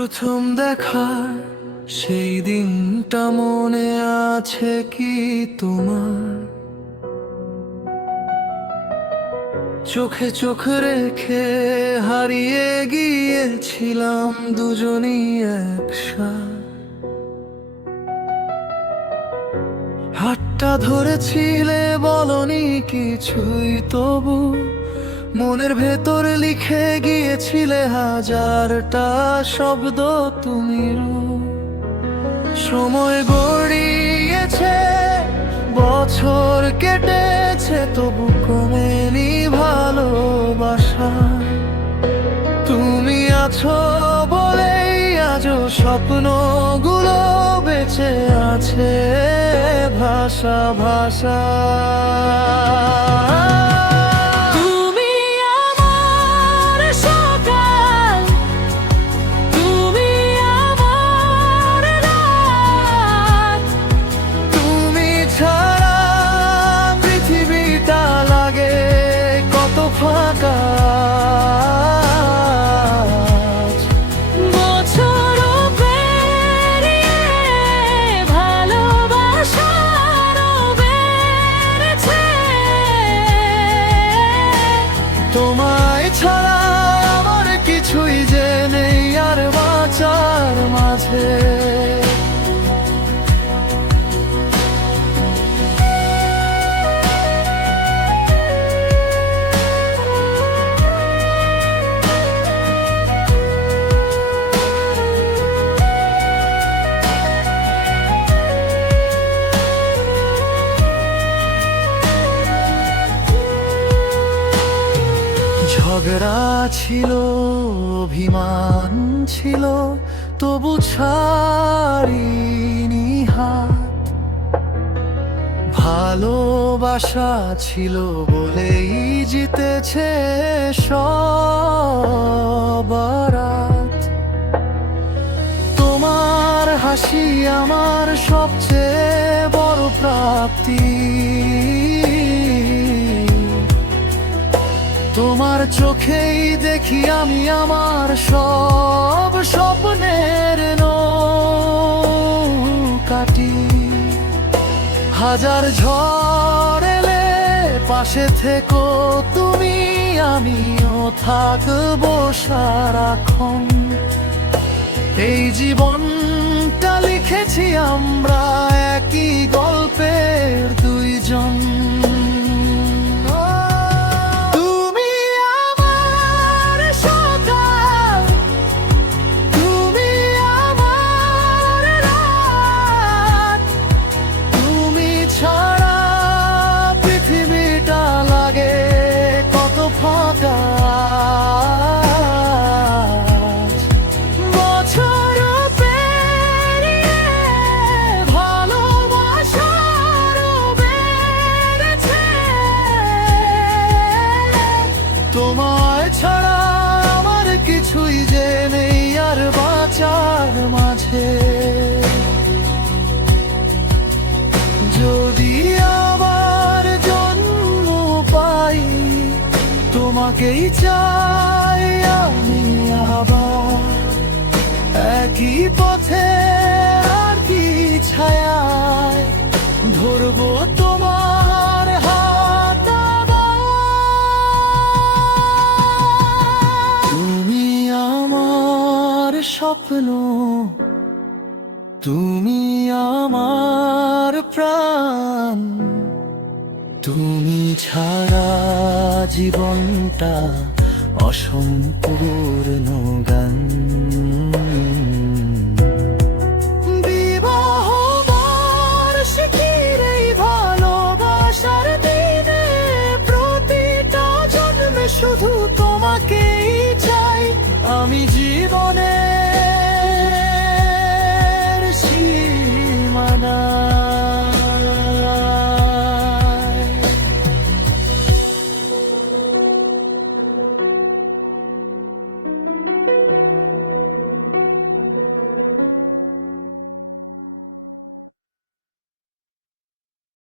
প্রথম দেখা সেই দিনটা মনে আছে কি তোমার? চোখে চোখ রেখে হারিয়ে গিয়েছিলাম দুজনই একসাথে। হাতটা ধরেছিলে বলনি কিছুই, তবু মনের ভেতর লিখে গিয়েছিলে হাজারটা শব্দ তুমি। সময় গড়িয়েছে, বছর কেটেছে, তবু কমেনি ভালোবাসা। তুমি আছো বলেই আজও স্বপ্নগুলো বেঁচে আছে ভাষা ভাষা। তোমায় ছাড়া আমার কিছুই যে নেই আর বাঁচার মাঝে। ঝগড়া ছিল, অভিমান ছিল, তবু ছাড়িনি হাত। ভালোবাসা ছিল বলেই জিতেছে সব রাত। তোমার হাসি আমার সবচেয়ে বড় প্রাপ্তি। তোমার চোখেই দেখি আমি আমার সব স্বপ্নের নৌকাটি। হাজার ঝড় এলে পাশে থেকো তুমি, আমিও থাকবো সারাক্ষণ। এই জীবনটা লিখেছি আমরা একই গল্পের দুইজন। তোমায় ছাড়া আমার কিছুই যে নেই আর বাঁচার মাঝে। যদি আবার জন্ম পাই তোমাকেই চাই আমি আবার। একই পথে আর কি ছায়ায় ধরবো তোমার হাত আবার। তুমি আমার স্বপ্ন, তুমি আমার প্রাণ। তুমি ছাড়া জীবনটা অসম্পূর্ণ গান।